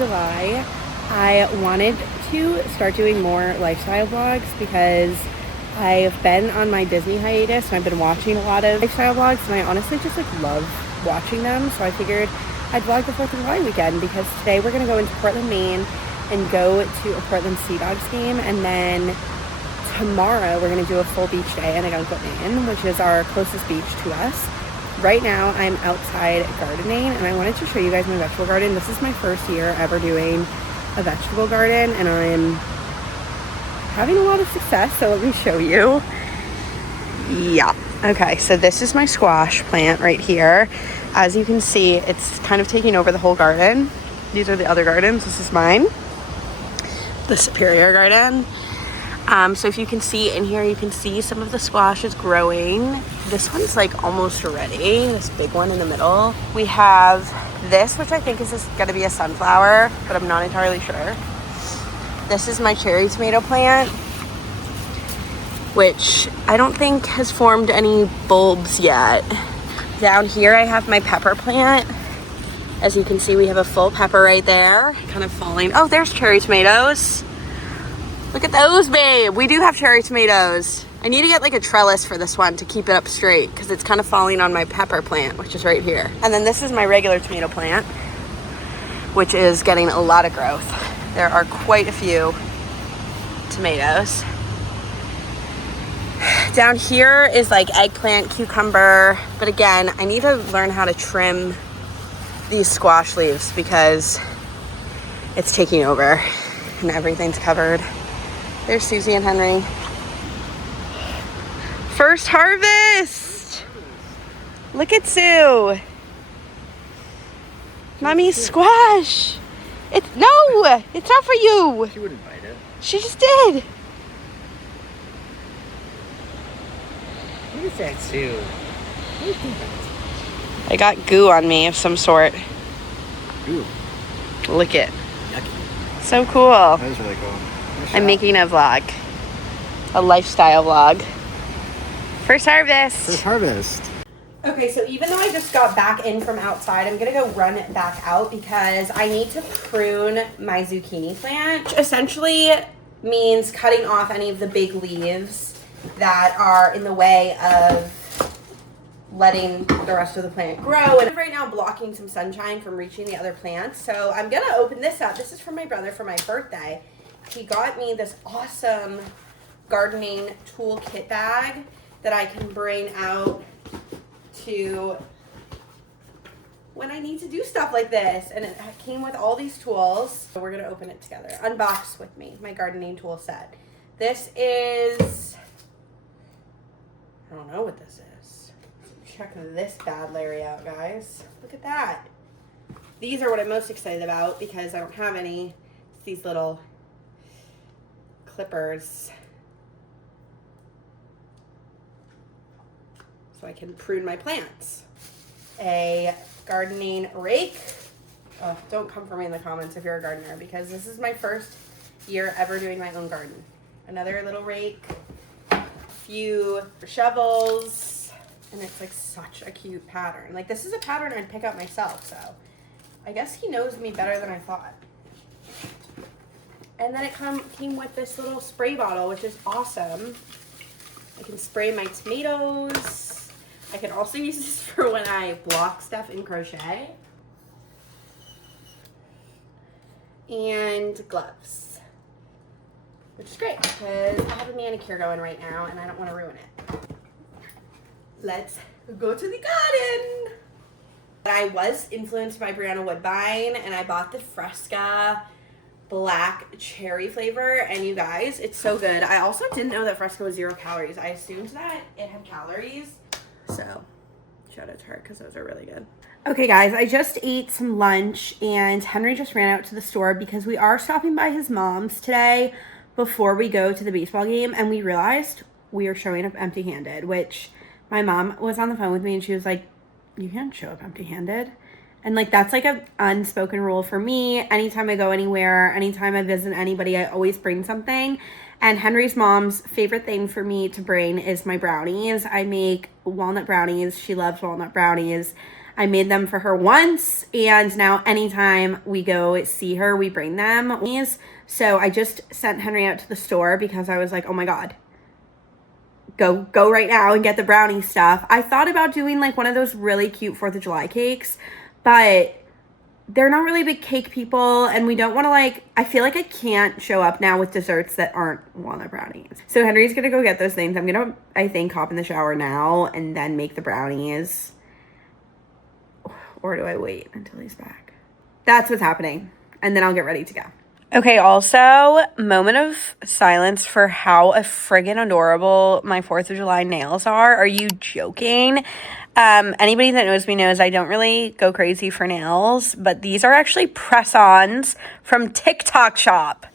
July. I wanted to start doing more lifestyle vlogs because I've been on my Disney hiatus and I've been watching a lot of lifestyle vlogs, and I honestly just love watching them. So I figured I'd vlog the 4th of July weekend, because today we're going to go into Portland, Maine and go to a Portland Sea Dogs game, and then tomorrow we're going to do a full beach day in Ogunquit, Maine, which is our closest beach to us. Right now I'm outside gardening, and I wanted to show you guys my vegetable garden. This is my first year ever doing a vegetable garden, and I'm having a lot of success, so let me show you. Yeah, okay, so this is my squash plant right here. As you can see, it's kind of taking over the whole garden. These are the other gardens. This is mine, the Superior garden. So if you can see in here, you can see some of the squash is growing. This one's like almost ready, this big one in the middle. We have this, which I think is going to be a sunflower, but I'm not entirely sure. This is my cherry tomato plant, which I don't think has formed any bulbs yet. Down here I have my pepper plant. As you can see, we have a full pepper right there, kind of falling. Oh, there's cherry tomatoes. Look at those, babe. We do have cherry tomatoes. I need to get like a trellis for this one to keep it up straight, because it's kind of falling on my pepper plant, which is right here. And then this is my regular tomato plant, which is getting a lot of growth. There are quite a few tomatoes. Down here is like eggplant, cucumber. But again, I need to learn how to trim these squash leaves because it's taking over and everything's covered. There's Susie and Henry. First harvest! Look at Sue. Mommy's squash. No, it's not for you. She wouldn't bite it. She just did. Look at that, Sue. I got goo on me of some sort. Ooh. Lick it. Yucky. So cool. That was really cool. Nice I'm job. making a vlog. A lifestyle vlog. First harvest. First harvest. Okay, so even though I just got back in from outside, I'm gonna go run it back out because I need to prune my zucchini plant, which essentially means cutting off any of the big leaves that are in the way of letting the rest of the plant grow. And I'm right now blocking some sunshine from reaching the other plants. So I'm gonna open this up. This is from my brother for my birthday. He got me this awesome gardening toolkit bag that I can bring out to when I need to do stuff like this. And it came with all these tools. So we're gonna open it together. Unbox with me, my gardening tool set. This is, I don't know what this is. Check this bad Larry out, guys. Look at that. These are what I'm most excited about because I don't have any. It's these little clippers. So I can prune my plants. A gardening rake. Oh, don't come for me in the comments if you're a gardener, because this is my first year ever doing my own garden. Another little rake, a few shovels, and it's like such a cute pattern. Like, this is a pattern I'd pick up myself, so I guess he knows me better than I thought. And then it came with this little spray bottle, which is awesome. I can spray my tomatoes. I can also use this for when I block stuff in crochet. And gloves, which is great because I have a manicure going right now and I don't want to ruin it. Let's go to the garden. I was influenced by Brianna Woodbine and I bought the Fresca black cherry flavor, and you guys, it's so good. I also didn't know that Fresca was 0 calories. I assumed that it had calories. So shout out to her because those are really good. Okay guys, I just ate some lunch and Henry just ran out to the store because we are stopping by his mom's today before we go to the baseball game, and we realized we are showing up empty-handed, which my mom was on the phone with me and she was like, you can't show up empty-handed. And like, that's like an unspoken rule for me. Anytime I go anywhere, anytime I visit anybody, I always bring something. And Henry's mom's favorite thing for me to bring is my brownies. I make walnut brownies. She loves walnut brownies. I made them for her once, and now anytime we go see her, we bring them. So I just sent Henry out to the store because I was like, oh my God, go right now and get the brownie stuff. I thought about doing like one of those really cute 4th of July cakes, but they're not really big cake people, and we don't want to like, I feel like I can't show up now with desserts that aren't walnut brownies. So Henry's gonna go get those things. I'm gonna, I think, hop in the shower now and then make the brownies. Or do I wait until he's back? That's what's happening. And then I'll get ready to go. Okay, also, moment of silence for how friggin' adorable my 4th of July nails are. Are you joking? Anybody that knows me knows I don't really go crazy for nails, but these are actually press-ons from TikTok Shop.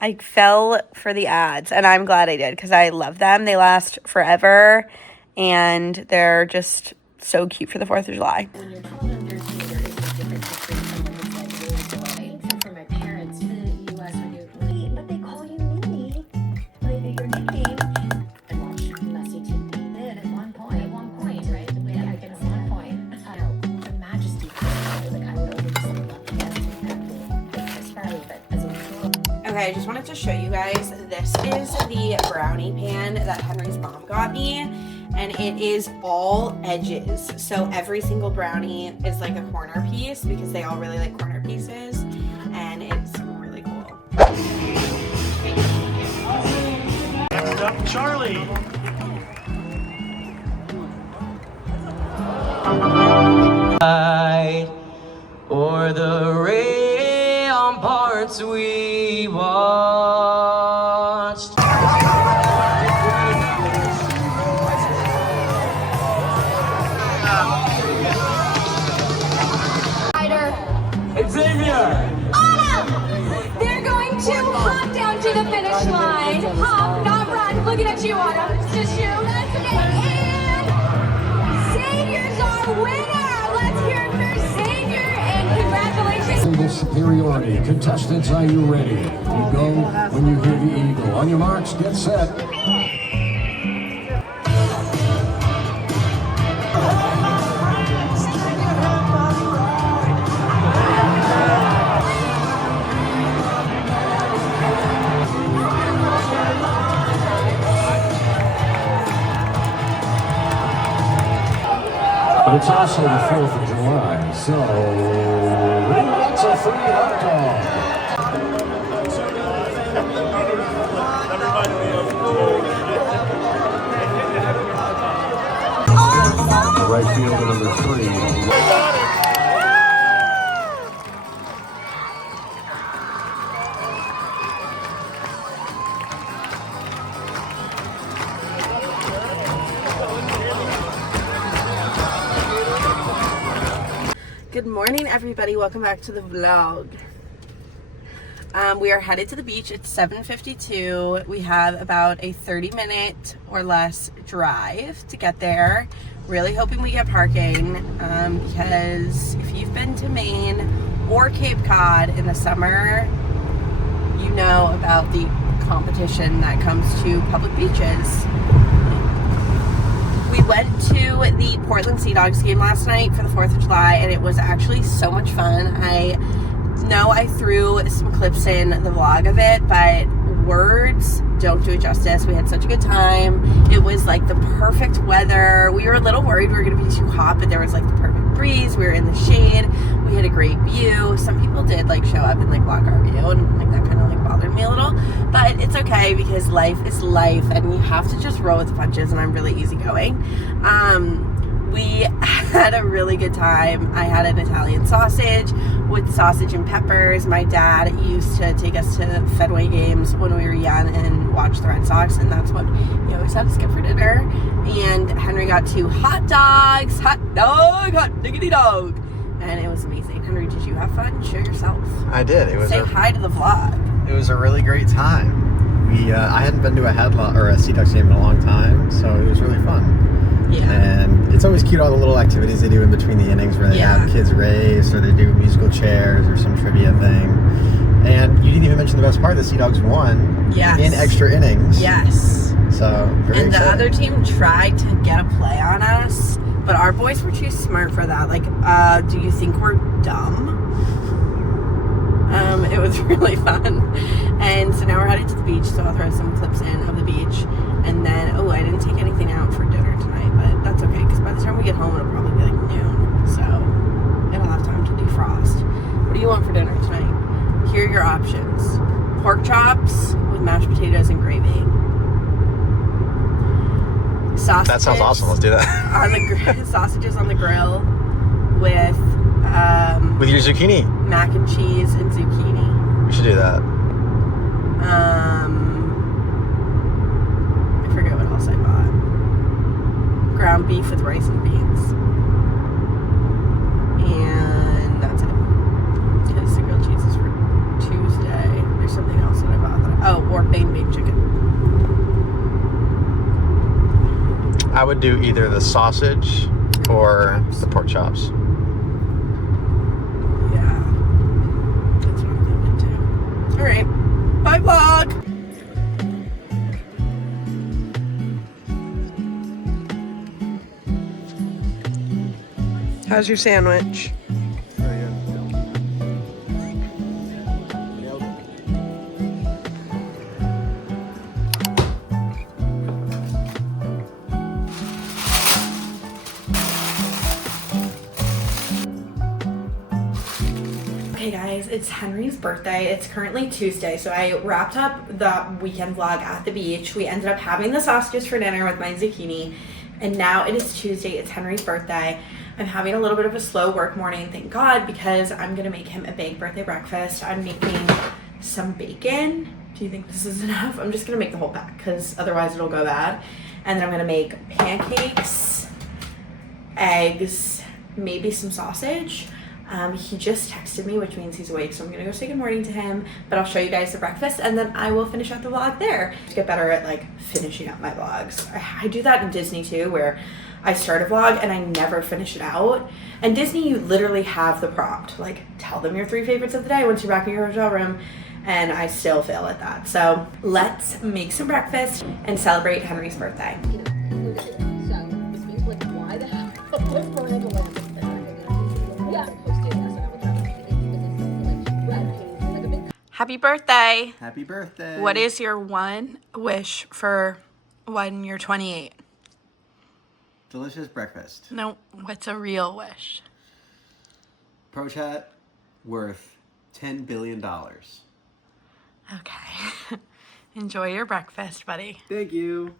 I fell for the ads, and I'm glad I did because I love them. They last forever, and they're just so cute for the 4th of July. When you're 12 and 13, there is a difference between someone that's like really boy. Except for my parents in the US, when you but they call you Minnie, like your nickname. I watched Messy TV did at one point, right? The way I get at one point. The Majesty, like I would always love to get to Chris Farley, but as a result. Okay, I just wanted to show you guys, this is the brownie pan that Henry's mom got me. And it is all edges. So every single brownie is like a corner piece because they all really like corner pieces. And it's really cool. Next up, Charlie. Or the rayon parts we watched. Xavier! Autumn! They're going to hop down to the finish line. Hop, not run. Looking at you, Autumn. Just you. That's it. And Xavier's our winner. Let's hear it for Xavier, and congratulations. Single superiority. Contestants, are you ready? You go when you hear the eagle. On your marks, get set. But it's also the 4th of July, so that's a free hot dog. Right fielder number 3. Good morning, everybody. Welcome back to the vlog. We are headed to the beach. It's 7:52. We have about a 30-minute or less drive to get there. Really hoping we get parking because if you've been to Maine or Cape Cod in the summer, you know about the competition that comes to public beaches. We went to the Portland Sea Dogs game last night for the 4th of July, and it was actually so much fun. I know I threw some clips in the vlog of it, but words don't do it justice. We had such a good time. It was like the perfect weather. We were a little worried we were going to be too hot, but there was like the perfect breeze. We were in the shade. We had a great view. Some people did like show up and like block our view, and like that kind of like bothered me a little, but it's okay because life is life and you have to just roll with the punches, and I'm really easygoing. We had a really good time. I had an Italian sausage with sausage and peppers. My dad used to take us to Fenway games when we were young and watch the Red Sox, and that's what he always had us get for dinner. And Henry got 2 hot dogs. Hot diggity dog. And it was amazing. Henry, did you have fun? Show yourself. I did. It was Say hi to the vlog. It was a really great time. I hadn't been to a Sea Dogs game in a long time, so it was really fun. Yeah. And it's always cute, all the little activities they do in between the innings where they have kids race or they do musical chairs or some trivia thing. And you didn't even mention the best part, the Sea Dogs won in extra innings. Yes. So, very And the exciting. other team tried to get a play on us, But our boys were too smart for that. Like, do you think we're dumb? It was really fun. And so now we're headed to the beach, so I'll throw some clips in of the beach. And then, oh, I didn't take anything out for dinner tonight, but that's okay, because by the time we get home, it'll probably be like noon. So it'll have time to defrost. What do you want for dinner tonight? Here are your options. Pork chops with mashed potatoes and gravy. Sausages. That sounds awesome. Let's do that. On the sausages on the grill with your zucchini. Mac and cheese and zucchini. We should do that. I forget what else I bought. Ground beef with rice and beans. And that's it. Because the grilled cheese is for Tuesday. There's something else that I bought. Or Maine baked chicken. I would do either the sausage or the pork chops. Yeah. That's what I'm thinking too. Alright. Bye, vlog! How's your sandwich? Okay guys, it's Henry's birthday. It's currently Tuesday, so I wrapped up the weekend vlog at the beach. We ended up having the sausages for dinner with my zucchini, and now it is Tuesday. It's Henry's birthday. I'm having a little bit of a slow work morning, thank God, because I'm gonna make him a big birthday breakfast. I'm making some bacon. Do you think this is enough? I'm just gonna make the whole pack because otherwise it'll go bad. And then I'm gonna make pancakes, eggs, maybe some sausage. He just texted me, which means he's awake, so I'm gonna go say good morning to him, but I'll show you guys the breakfast and then I will finish out the vlog there. To get better at like finishing up my vlogs. I do that in Disney too, where I start a vlog and I never finish it out. And Disney, you literally have the prompt, like tell them your 3 favorites of the day once you're back in your hotel room, and I still fail at that. So let's make some breakfast and celebrate Henry's birthday. Happy birthday. Happy birthday. What is your one wish for when you're 28? Delicious breakfast. No, what's a real wish? Pro chat worth $10 billion. Okay. Enjoy your breakfast, buddy. Thank you.